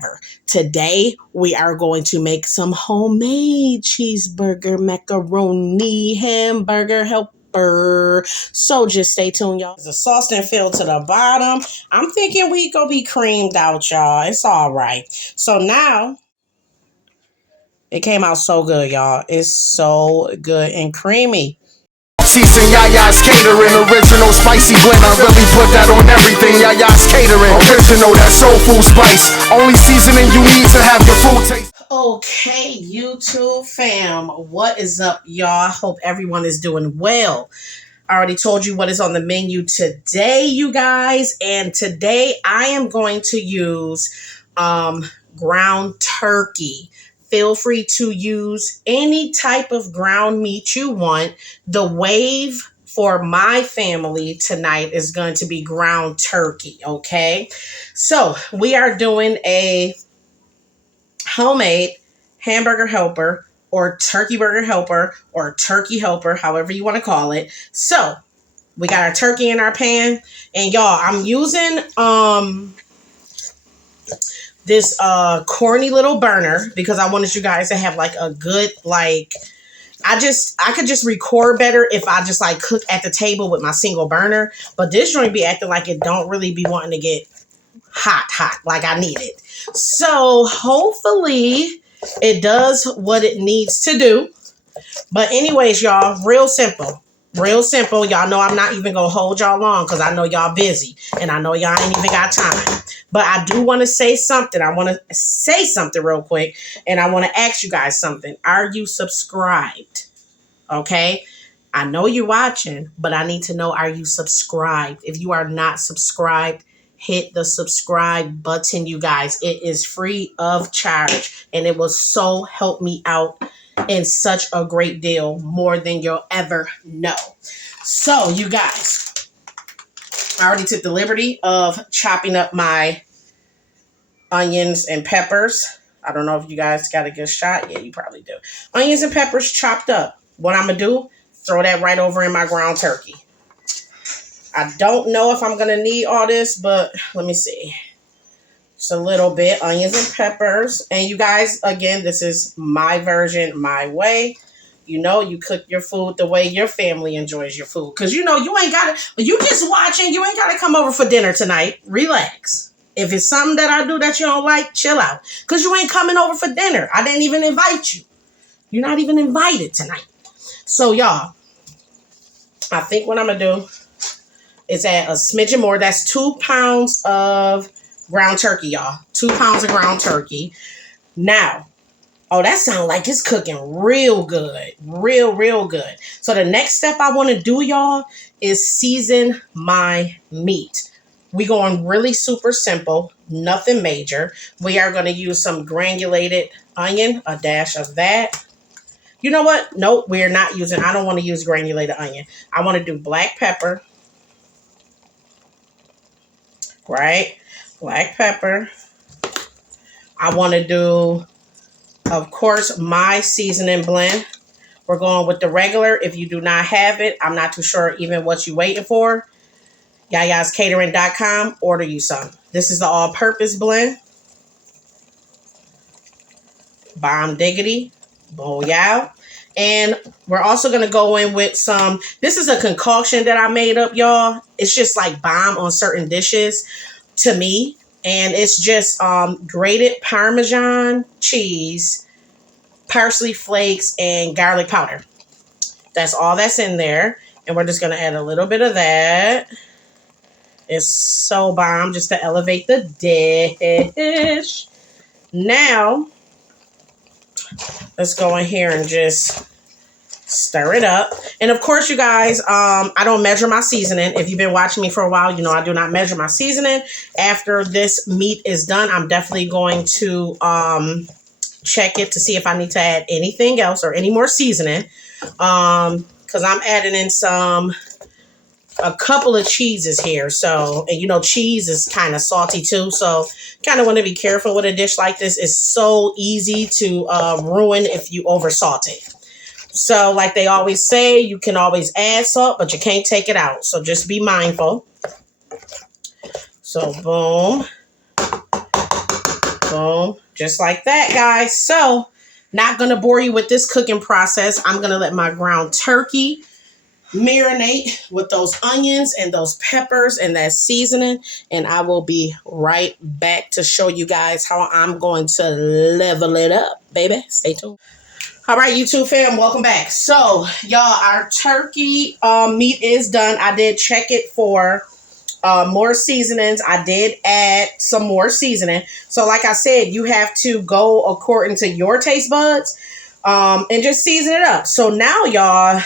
ever. Today, we are going to make some homemade cheeseburger, macaroni, hamburger helper. So just stay tuned, y'all. The sauce didn't fill to the bottom. I'm thinking we gonna be creamed out, y'all. It's all right. So now, it came out so good, y'all. It's so good and creamy. Season Yaya's catering, original spicy blend. I really put that on everything. Yaya's catering, original, that soul food spice. Only seasoning you need to have your food taste. Okay, YouTube fam, what is up, y'all? Hope everyone is doing well. I already told you what is on the menu today, you guys. And today I am going to use ground turkey. Feel free to use any type of ground meat you want. The wave for my family tonight is going to be ground turkey, okay? So we are doing a homemade hamburger helper or turkey burger helper or turkey helper, however you want to call it. So we got our turkey in our pan, and y'all, I'm using this corny little burner because I wanted you guys to have like a good, like, I could just record better if I just like cook at the table with my single burner, but this joint be acting like it don't really be wanting to get hot like I need it. So hopefully it does what it needs to do. But anyways, y'all, real simple. Y'all know I'm not even gonna hold y'all long because I know y'all busy and I know y'all ain't even got time. But I do want to say something. I want to say something real quick, and I want to ask you guys something. Are you subscribed? Okay. I know you're watching, but I need to know, are you subscribed? If you are not subscribed, hit the subscribe button, you guys. It is free of charge, and it will so help me out in such a great deal, more than you'll ever know. So, you guys, I already took the liberty of chopping up my onions and peppers. I don't know if you guys got a good shot. Yeah, you probably do. Onions and peppers chopped up. What I'm going to do, throw that right over in my ground turkey. I don't know if I'm going to need all this, but let me see. Just a little bit, onions and peppers. And you guys, again, this is my version, my way. You know, you cook your food the way your family enjoys your food. Because, you know, you ain't got to, you just watching, you ain't got to come over for dinner tonight. Relax. If it's something that I do that you don't like, chill out. Because you ain't coming over for dinner. I didn't even invite you. You're not even invited tonight. So, y'all, I think what I'm going to do is add a smidgen more. That's 2 pounds of ground turkey, y'all. 2 pounds of ground turkey. Now, oh, that sounds like it's cooking real good. Real good. So the next step I want to do, y'all, is season my meat. We going really super simple. Nothing major. We are going to use some granulated onion. A dash of that. You know what? Nope, we're not using. I don't want to use granulated onion. I want to do black pepper. Right? Black pepper. I want to do, of course, my seasoning blend. We're going with the regular. If you do not have it, I'm not too sure even what you're waiting for. YayasCatering.com. Order you some. This is the all-purpose blend. Bomb diggity. Boyow. And we're also going to go in with some, this is a concoction that I made up, y'all. It's just like bomb on certain dishes to me. And it's just grated Parmesan cheese, parsley flakes, and garlic powder. That's all that's in there. And we're just going to add a little bit of that. It's so bomb, just to elevate the dish. Now, let's go in here and just stir it up. And of course, you guys, I don't measure my seasoning. If you've been watching me for a while, you know I do not measure my seasoning. After this meat is done, I'm definitely going to check it to see if I need to add anything else or any more seasoning. Because I'm adding in a couple of cheeses here. So, and you know, cheese is kind of salty too. So kind of want to be careful with a dish like this. It's so easy to ruin if you over salt it. So like they always say, you can always add salt, but you can't take it out. So just be mindful. So boom. Boom. Just like that, guys. So, not going to bore you with this cooking process. I'm going to let my ground turkey marinate with those onions and those peppers and that seasoning, and I will be right back to show you guys how I'm going to level it up, baby. Stay tuned. All right, YouTube fam, welcome back. So, y'all, our turkey meat is done. I did check it for more seasonings. I did add some more seasoning. So, like I said, you have to go according to your taste buds. And just season it up. So now, y'all,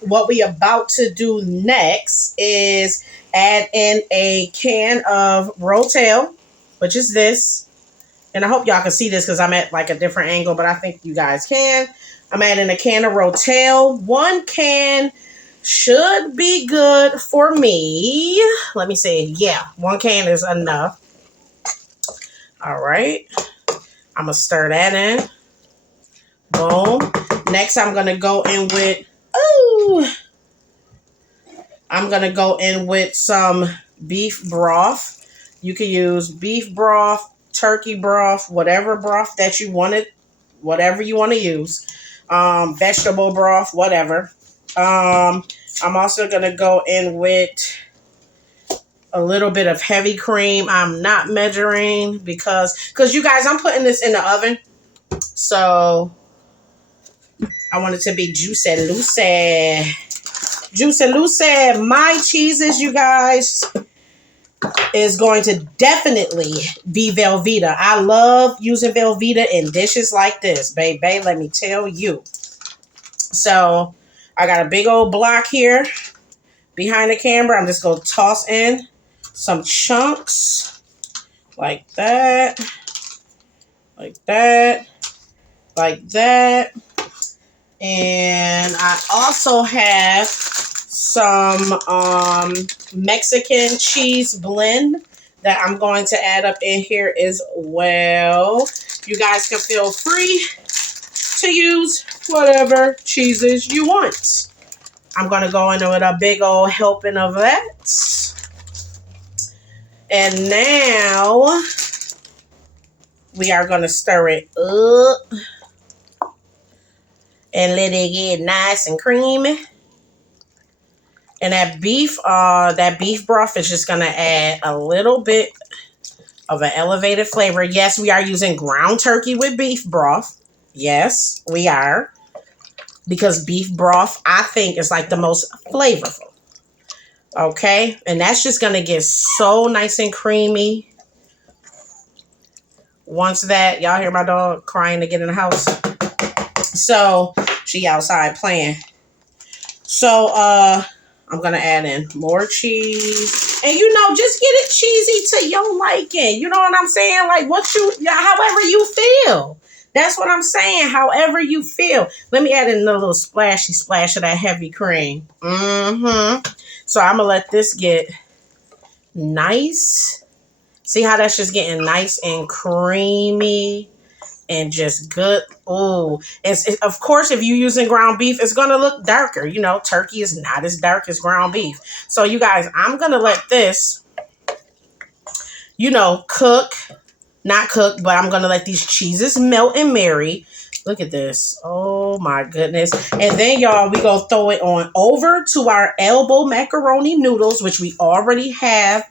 what we about to do next is add in a can of Rotel, which is this. And I hope y'all can see this because I'm at like a different angle, but I think you guys can. I'm adding a can of Rotel. 1 can should be good for me. Let me see. Yeah, 1 can is enough. All right. I'm going to stir that in. Boom. Next, I'm going to go in with, I'm going to go in with some beef broth. You can use beef broth, turkey broth, whatever broth that you wanted, whatever you want to use. Vegetable broth, whatever. I'm also going to go in with a little bit of heavy cream. I'm not measuring because you guys, I'm putting this in the oven. So I want it to be juicy loosey. Juicy loosey. My cheeses, you guys, is going to definitely be Velveeta. I love using Velveeta in dishes like this, baby. Let me tell you. So I got a big old block here behind the camera. I'm just going to toss in some chunks like that, like that, like that. And I also have some Mexican cheese blend that I'm going to add up in here as well. You guys can feel free to use whatever cheeses you want. I'm going to go in with a big old helping of that. And now we are going to stir it up and let it get nice and creamy. And that beef broth is just going to add a little bit of an elevated flavor. Yes, we are using ground turkey with beef broth. Yes, we are. Because beef broth, I think, is like the most flavorful. Okay? And that's just going to get so nice and creamy. Once that, y'all hear my dog crying to get in the house. So, she outside playing. So, I'm going to add in more cheese. And, just get it cheesy to your liking. You know what I'm saying? Like, however you feel. That's what I'm saying. However you feel. Let me add in a little splashy splash of that heavy cream. So, I'm going to let this get nice. See how that's just getting nice and creamy. And just good. Oh, of course, if you're using ground beef, it's going to look darker. Turkey is not as dark as ground beef. So, you guys, I'm going to let this, cook. Not cook, but I'm going to let these cheeses melt and marry. Look at this. Oh, my goodness. And then, y'all, we going to throw it on over to our elbow macaroni noodles, which we already have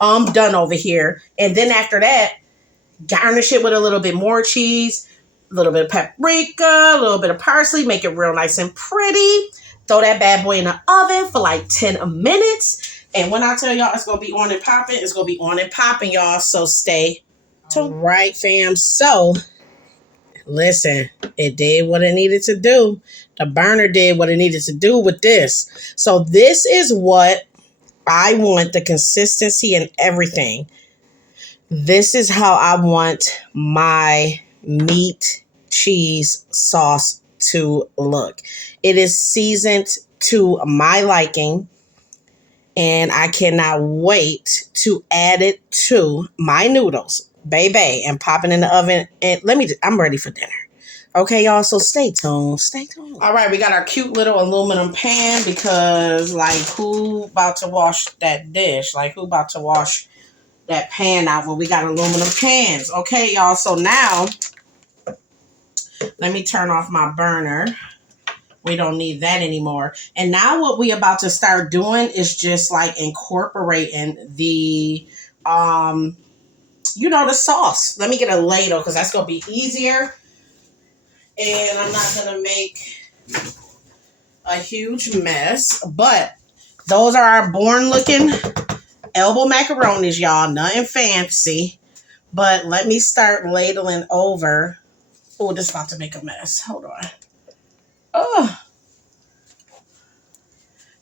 done over here. And then after that, garnish it with a little bit more cheese, a little bit of paprika, a little bit of parsley, make it real nice and pretty. Throw that bad boy in the oven for like 10 minutes. And when I tell y'all it's going to be on and popping, it's going to be on and popping, y'all. So stay tuned. All right, fam. So, listen, it did what it needed to do. The burner did what it needed to do with this. So this is what I want, the consistency and everything. This is how I want my meat cheese sauce to look. It is seasoned to my liking, and I cannot wait to add it to my noodles, baby, and pop it in the oven. And I'm ready for dinner. Okay, y'all, so stay tuned. Stay tuned. All right, we got our cute little aluminum pan because, who about to wash that dish? Who about to wash that pan out, but we got aluminum cans. Okay, y'all. So now, let me turn off my burner. We don't need that anymore. And now what we about to start doing is just like incorporating the, the sauce. Let me get a ladle because that's going to be easier. And I'm not going to make a huge mess. But those are our Born looking elbow macaronis, y'all. Nothing fancy. But let me start ladling over. Oh, this is about to make a mess. Hold on. Oh.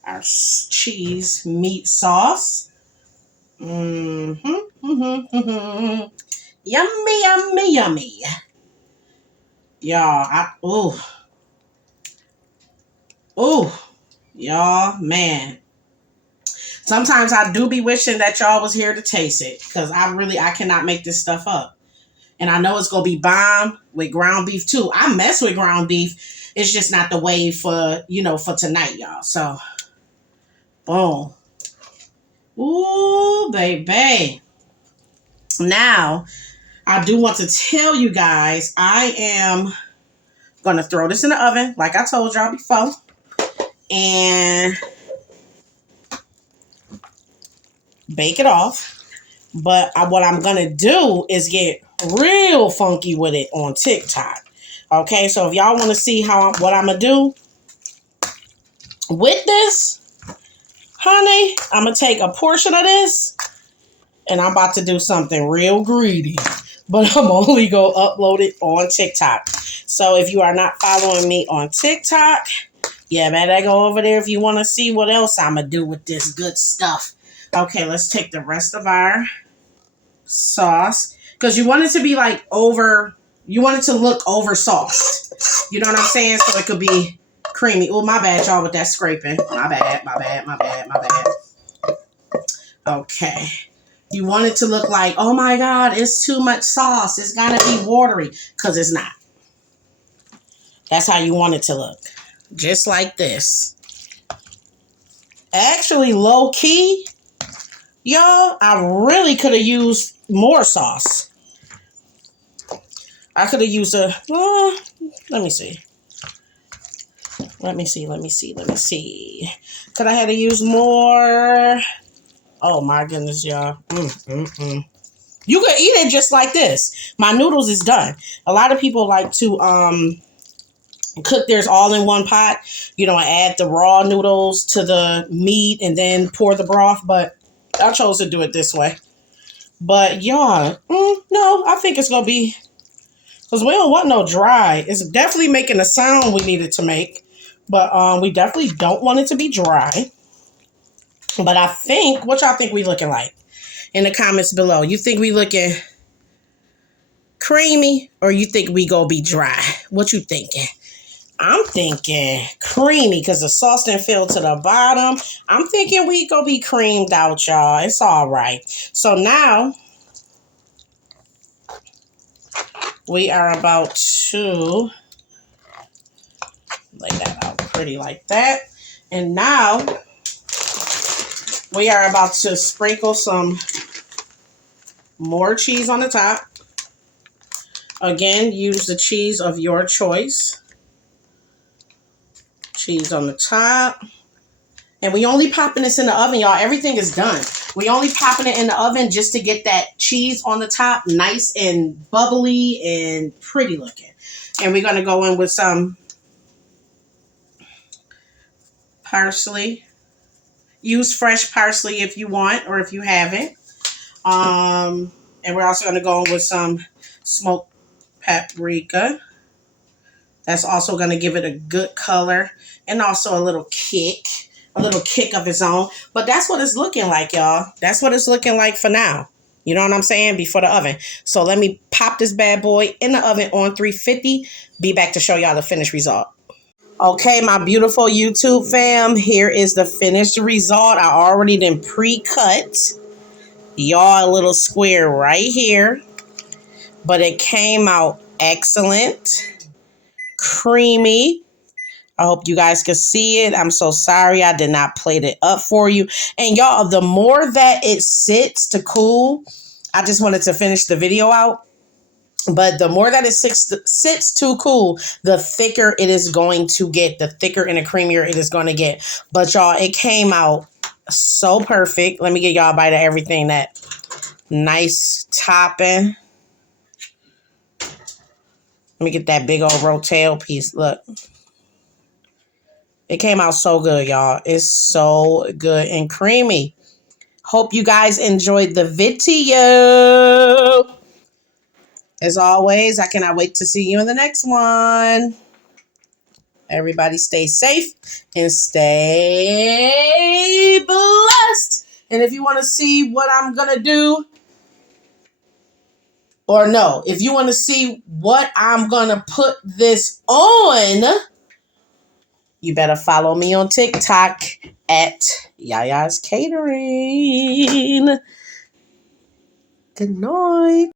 Our cheese meat sauce. Mm-hmm. Yummy, yummy, yummy. Y'all, y'all, man. Sometimes I do be wishing that y'all was here to taste it because I cannot make this stuff up. And I know it's going to be bomb with ground beef too. I mess with ground beef. It's just not the way for tonight, y'all. So, boom. Ooh, baby. Now, I do want to tell you guys, I am going to throw this in the oven, like I told y'all before. And bake it off. But what I'm going to do is get real funky with it on TikTok. Okay, so if y'all want to see what I'm going to do with this, honey, I'm going to take a portion of this and I'm about to do something real greedy. But I'm only going to upload it on TikTok. So if you are not following me on TikTok, yeah, better go over there if you want to see what else I'm going to do with this good stuff. Okay, let's take the rest of our sauce. Because you want it to be like you want it to look over sauced. You know what I'm saying? So it could be creamy. Oh, my bad, y'all, with that scraping. My bad. Okay. You want it to look like, oh my God, it's too much sauce. It's got to be watery. Because it's not. That's how you want it to look. Just like this. Actually, low key, y'all, I really could have used more sauce. I could have used let me see. Let me see. Could I have to use more? Oh my goodness, y'all. You could eat it just like this. My noodles is done. A lot of people like to cook theirs all in one pot, and add the raw noodles to the meat and then pour the broth, but I chose to do it this way. But y'all, no, I think it's going to be, because we don't want no dry. It's definitely making the sound we need it to make, but we definitely don't want it to be dry. But I think, what y'all think we looking like? In the comments below. You think we looking creamy or you think we gonna be dry? What you thinking? I'm thinking creamy because the sauce didn't fill to the bottom. I'm thinking we gonna be creamed out, y'all. It's all right. So now we are about to lay that out pretty like that. And now we are about to sprinkle some more cheese on the top. Again, use the cheese of your choice. Cheese on the top. And we only popping this in the oven, y'all. Everything is done. We only popping it in the oven just to get that cheese on the top nice and bubbly and pretty looking. And we're going to go in with some parsley. Use fresh parsley if you want or if you haven't. And we're also going to go in with some smoked paprika. That's also going to give it a good color and also a little kick of its own. But that's what it's looking like, y'all. That's what it's looking like for now. You know what I'm saying? Before the oven. So let me pop this bad boy in the oven on 350. Be back to show y'all the finished result. Okay, my beautiful YouTube fam. Here is the finished result. I already done pre-cut y'all a little square right here. But it came out excellent. Creamy. I hope you guys can see it. I'm so sorry I did not plate it up for you. And y'all, the more that it sits to cool, I just wanted to finish the video out. But the more that it sits to cool, the thicker it is going to get. The thicker and the creamier it is going to get. But y'all, it came out so perfect. Let me get y'all a bite of everything. That nice topping. Let me get that big old rotel piece. Look. It came out so good, y'all. It's so good and creamy. Hope you guys enjoyed the video. As always, I cannot wait to see you in the next one. Everybody stay safe and stay blessed. And if you want to see what I'm going to do, or no, if you want to see what I'm going to put this on, you better follow me on TikTok at Yaya's Catering. Good night.